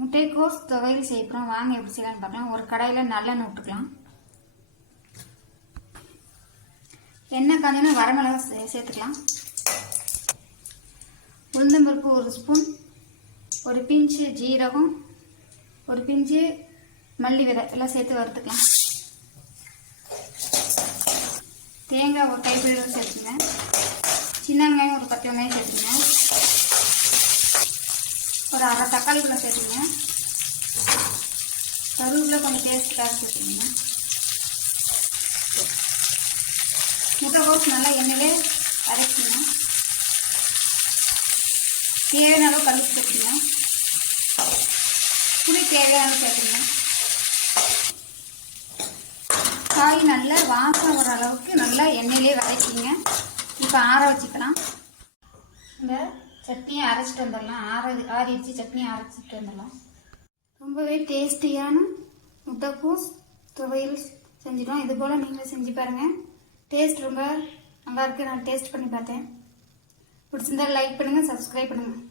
முட்டைக்கோஸ் துவையல் செய்யப்போம் வாங்க எப்படி செய்யலாம்னு பார்க்கலாம் ஒரு கடையில் நல்லெண்ணெய் விட்டுக்கலாம். எண்ணெய் காஞ்சோன்னா வரமிளகா சே சேர்த்துக்கலாம். உளுந்தம்பருப்பு ஒரு ஸ்பூன் ஒரு பிஞ்சு ஜீரகம் ஒரு பிஞ்சு மல்லி விதை எல்லாம் சேர்த்து வறுத்துக்கலாம். தேங்காய் ஒரு கைப்பிடி சேர்த்துங்க. சின்ன வெங்காயம் ஒரு பத்து வெங்காயம் சேர்த்துங்க. ஒரு அரை தக்காளி கூட சேர்த்துங்க. கருவேப்பிலை கொஞ்சம் டேஸ்ட்டுக்காக வச்சுக்கோங்க முட்டைகோஸ் நல்லா எண்ணெயிலே அரைச்சிங்க. தேவையான அளவு கழுவி சேர்த்துங்க. புளி தேவையான அளவு சேர்த்துங்க. காய் நல்லா வாசம் வர அளவுக்கு நல்லா எண்ணெயிலே வதக்கிங்க. இப்போ ஆற வச்சுக்கலாம். இந்த சட்னியை அரைச்சிட்டு வந்துடலாம். ஆற ஆறிடுச்சு சட்னியை அரைச்சிட்டு வந்துடலாம். ரொம்பவே டேஸ்டியான முட்டைக்கூஸ் துவையல் செஞ்சிட்டோம். இது போல் நீங்களும் செஞ்சு பாருங்கள் டேஸ்ட் ரொம்ப நல்லாயிருக்கு நான் டேஸ்ட் பண்ணி பார்த்தேன். பிடிச்சிருந்தா லைக் பண்ணுங்கள் சப்ஸ்கிரைப் பண்ணுங்கள்